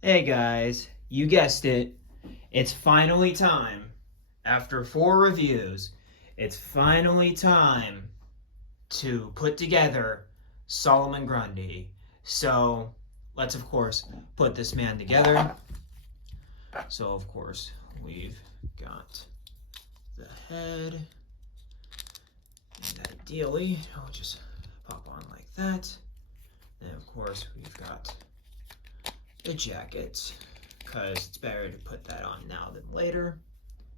Hey guys, you guessed it. It's finally time. After 4 reviews, it's finally time to put together Solomon Grundy. So let's, of course, put this man together. So, of course, we've got the head. And ideally, I'll just pop on like that. And, of course, we've got the jacket, because it's better to put that on now than later.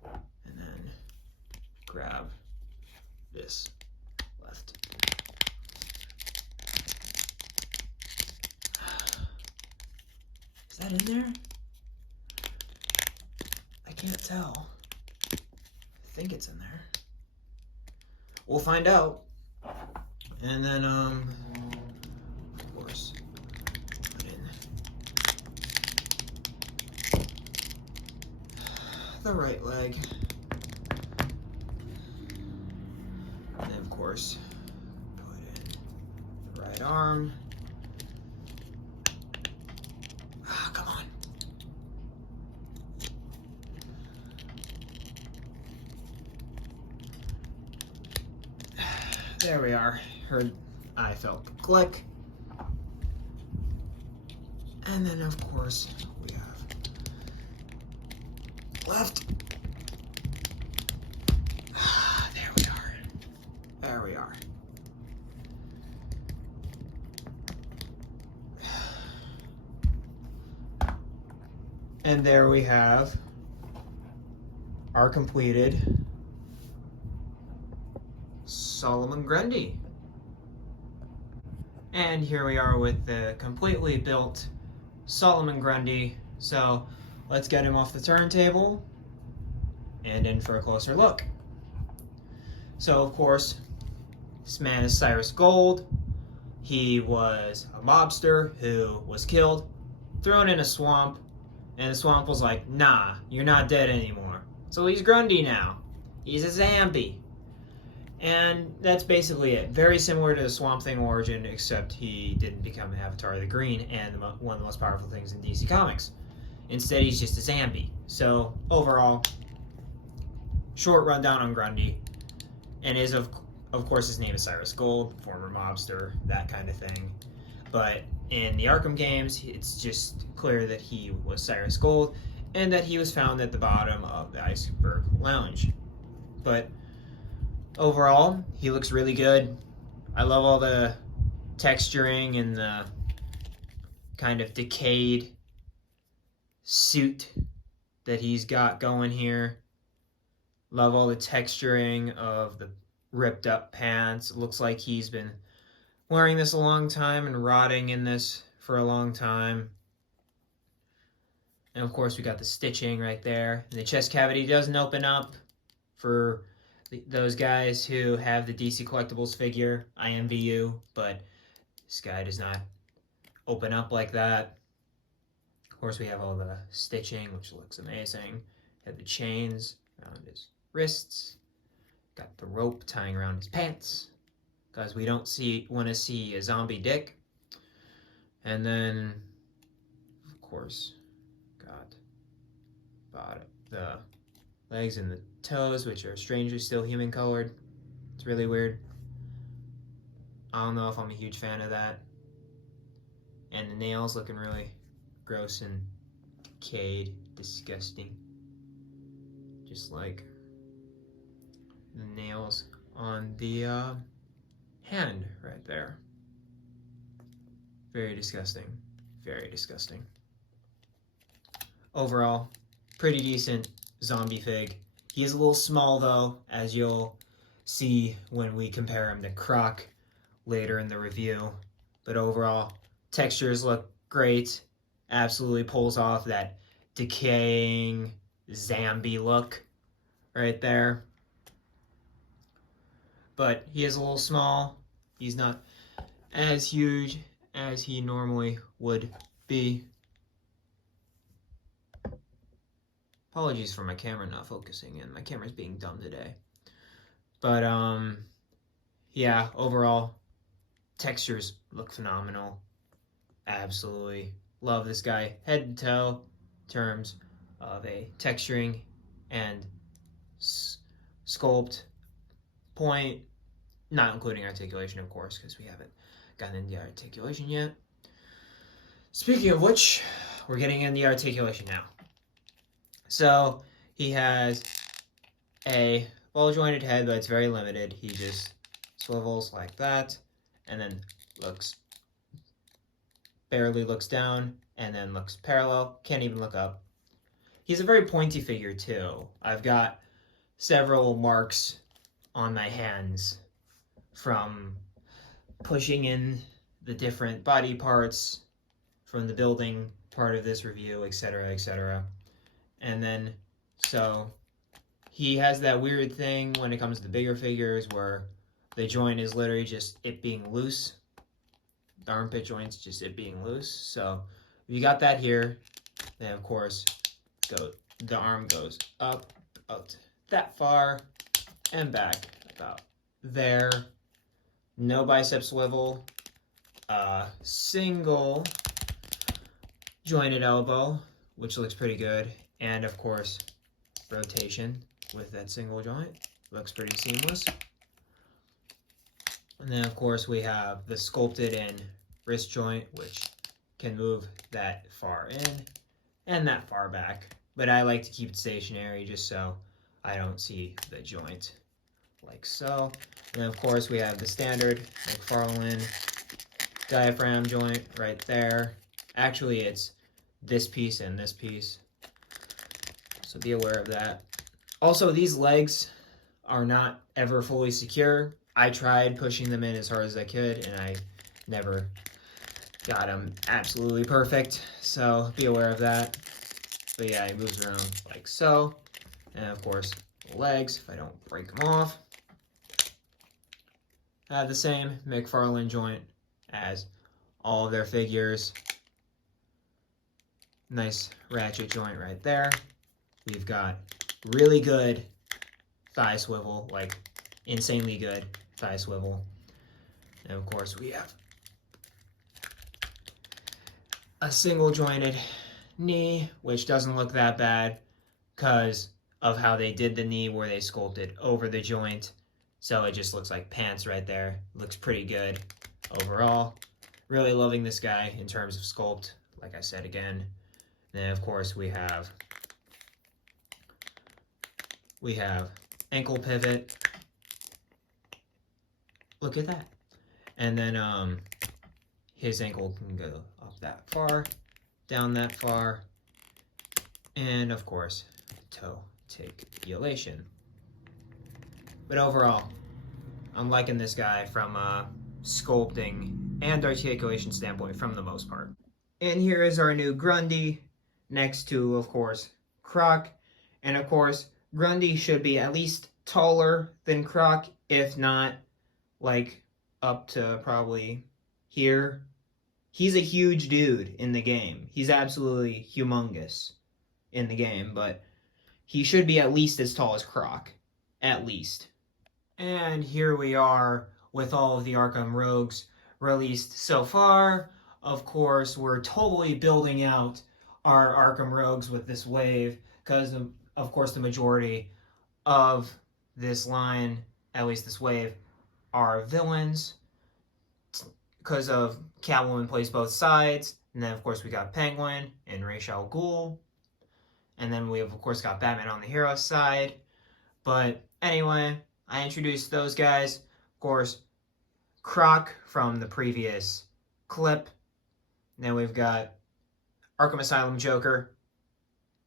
And then grab this left. Is that in there? I can't tell. I think it's in there. We'll find out. And then, of course, put in the right leg. And then, of course, put in the right arm. Ah, come on. There we are. I felt the click. And then, of course, we have left. There we are. There we are. And there we have our completed Solomon Grundy. And here we are with the completely built Solomon Grundy. So let's get him off the turntable and in for a closer look. So, of course, this man is Cyrus Gold. He was a mobster who was killed, thrown in a swamp, and the swamp was like, nah, you're not dead anymore. So he's Grundy now. He's a zombie. And that's basically it. Very similar to the Swamp Thing origin, except he didn't become Avatar of the Green and one of the most powerful things in DC Comics. Instead, he's just a zombie. So, overall, short rundown on Grundy. And of course, his name is Cyrus Gold, former mobster, that kind of thing. But in the Arkham games, it's just clear that he was Cyrus Gold and that he was found at the bottom of the Iceberg Lounge. But overall, he looks really good. I love all the texturing and the kind of decayed suit that he's got going here. Love all the texturing of the ripped up pants. It looks like he's been wearing this a long time and rotting in this for a long time. And of course, we got the stitching right there. And the chest cavity doesn't open up for those guys who have the DC Collectibles figure. I envy you, but this guy does not open up like that. Of course, we have all the stitching, which looks amazing. Have the chains around his wrists. Got the rope tying around his pants, because we don't want to see a zombie dick. And then, of course, got the legs and the toes, which are strangely still human colored. It's really weird. I don't know if I'm a huge fan of that. And the nails looking really gross and decayed, disgusting. Just like the nails on the hand right there. Very disgusting. Very disgusting. Overall, pretty decent zombie fig. He is a little small though, as you'll see when we compare him to Croc later in the review. But overall, textures look great. Absolutely pulls off that decaying zombie look right there. But he is a little small. He's not as huge as he normally would be. Apologies for my camera not focusing and my camera's being dumb today. But yeah, overall textures look phenomenal. Absolutely love this guy head to toe in terms of a texturing and sculpt point, not including articulation, of course, because we haven't gotten into articulation yet. Speaking of which, we're getting into articulation now. So he has a ball-jointed head, but it's very limited. He just swivels like that, and then barely looks down, and then looks parallel. Can't even look up. He's a very pointy figure too. I've got several marks on my hands from pushing in the different body parts from the building part of this review, etc., etc. And then, so he has that weird thing when it comes to the bigger figures where the joint is literally just it being loose. The armpit joint's just it being loose. So if you got that here, then of course the arm goes up that far and back about there. No bicep swivel. Single jointed elbow, which looks pretty good. And of course, rotation with that single joint. Looks pretty seamless. And then of course we have the sculpted in wrist joint, which can move that far in and that far back. But I like to keep it stationary just so I don't see the joint like so. And then of course we have the standard McFarlane diaphragm joint right there. Actually it's this piece and this piece, so be aware of that. Also, these legs are not ever fully secure. I tried pushing them in as hard as I could and I never got them absolutely perfect, so be aware of that. But yeah, he moves around like so. And of course, legs, if I don't break them off, have the same McFarlane joint as all of their figures. Nice ratchet joint right there. We've got really good thigh swivel, like insanely good thigh swivel. And of course we have a single jointed knee, which doesn't look that bad because of how they did the knee where they sculpted over the joint. So it just looks like pants right there. Looks pretty good overall. Really loving this guy in terms of sculpt, like I said again. Then of course we have ankle pivot. Look at that. And then his ankle can go up that far, down that far, and of course toe articulation. But overall, I'm liking this guy from a sculpting and articulation standpoint from the most part. And here is our new Grundy, next to, of course, Croc. And of course, Grundy should be at least taller than Croc, if not, like, up to probably here. He's a huge dude in the game. He's absolutely humongous in the game, but he should be at least as tall as Croc. At least. And here we are with all of the Arkham Rogues released so far. Of course, we're totally building out our Arkham Rogues with this wave because, of course, the majority of this line, at least this wave, are villains because of Catwoman plays both sides. And then, of course, we got Penguin and Ra's al Ghul. And then we have, of course, got Batman on the hero side. But anyway, I introduced those guys. Of course, Croc from the previous clip. Then we've got Arkham Asylum Joker,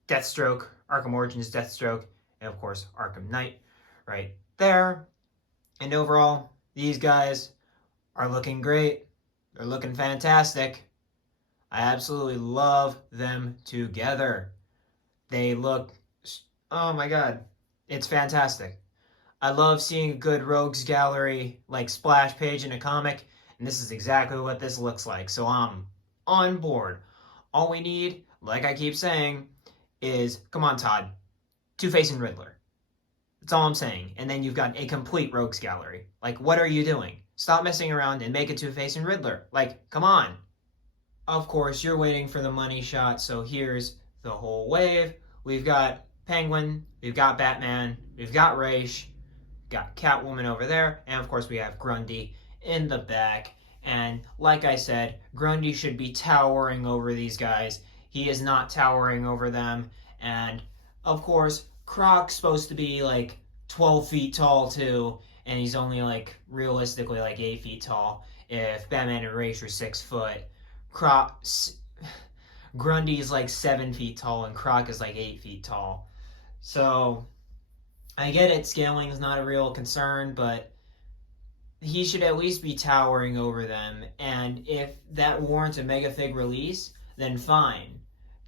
Deathstroke, Arkham Origins Deathstroke, and of course Arkham Knight right there. And overall, these guys are looking great. They're looking fantastic. I absolutely love them together. They look, oh my god, it's fantastic. I love seeing a good Rogues Gallery like splash page in a comic, and this is exactly what this looks like. So I'm on board. All we need, like I keep saying, is, come on Todd, Two-Face and Riddler. That's all I'm saying. And then you've got a complete Rogues Gallery. Like, what are you doing? Stop messing around and make a Two-Face and Riddler. Like, come on. of course, you're waiting for the money shot, so here's the whole wave. We've got Penguin, we've got Batman, we've got Raish, got Catwoman over there, and of course we have Grundy in the back. And like I said, Grundy should be towering over these guys. He is not towering over them. And of course, Croc's supposed to be like 12 feet tall too, and he's only like realistically like 8 feet tall. If Batman and Raish are 6 foot, Croc, Grundy is like 7 feet tall, and Croc is like 8 feet tall. So I get it, scaling is not a real concern, but he should at least be towering over them. And if that warrants a Mega Fig release, then fine.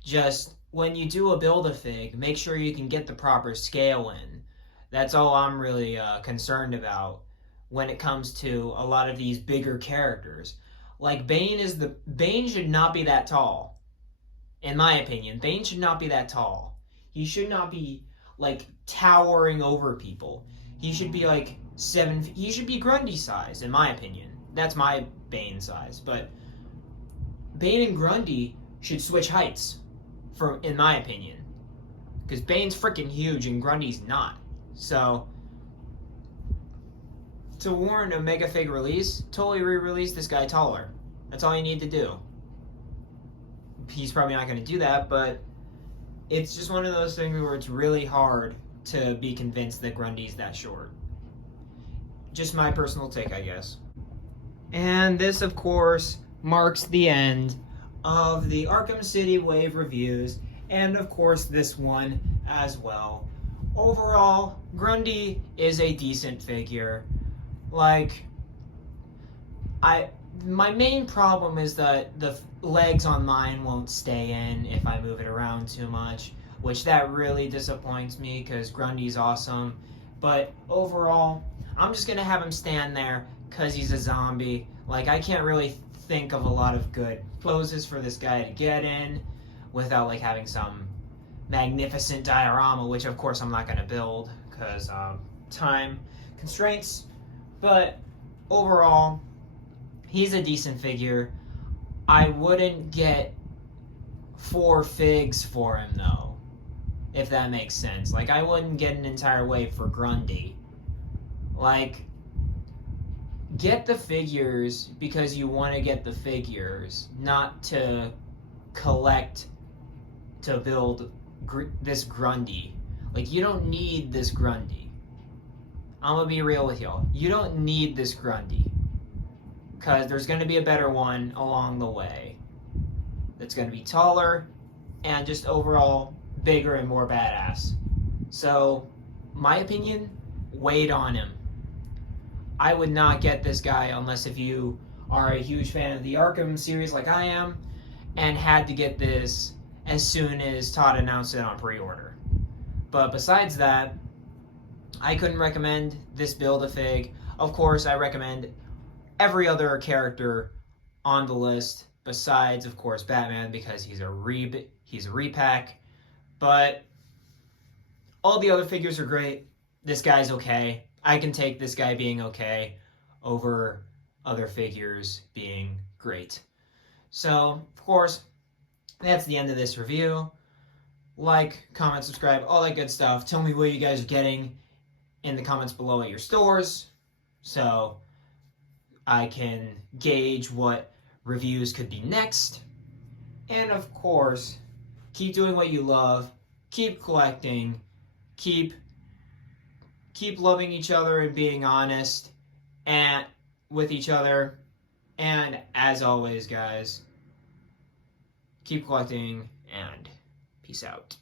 Just when you do a Build-A-Fig, make sure you can get the proper scale in. That's all I'm really concerned about when it comes to a lot of these bigger characters. Like Bane should not be that tall. In my opinion, Bane should not be that tall. He should not be like towering over people. He should be like 7 feet. He should be Grundy size, in my opinion. That's my Bane size. But Bane and Grundy should switch heights, in my opinion. Because Bane's freaking huge and Grundy's not. So, to warrant a Mega Fig release, totally re-release this guy taller. That's all you need to do. He's probably not going to do that, but it's just one of those things where it's really hard to be convinced that Grundy's that short. Just my personal take, I guess. And this, of course, marks the end of the Arkham City Wave reviews, and of course this one as well. Overall, Grundy is a decent figure. Like, my main problem is that the legs on mine won't stay in if I move it around too much, which that really disappoints me because Grundy's awesome. But overall, I'm just going to have him stand there because he's a zombie. Like, I can't really think of a lot of good poses for this guy to get in without, like, having some magnificent diorama, which, of course, I'm not going to build because time constraints. But overall, he's a decent figure. I wouldn't get 4 figs for him, though, if that makes sense. Like, I wouldn't get an entire wave for Grundy. Like, get the figures because you want to get the figures, not to collect to build this Grundy. Like, you don't need this Grundy. I'm gonna be real with y'all. You don't need this Grundy. Because there's going to be a better one along the way that's going to be taller and just overall bigger and more badass. So, my opinion, wait on him. I would not get this guy unless if you are a huge fan of the Arkham series like I am and had to get this as soon as Todd announced it on pre-order. But besides that, I couldn't recommend this Build-A-Fig. Of course, I recommend every other character on the list besides, of course, Batman because he's a repack. But all the other figures are great. This guy's okay. I can take this guy being okay over other figures being great. So, of course, that's the end of this review. Like, comment, subscribe, all that good stuff. Tell me what you guys are getting in the comments below at your stores, so I can gauge what reviews could be next. And of course, keep doing what you love, keep collecting, keep loving each other and being honest and with each other. And as always, guys, keep collecting and peace out.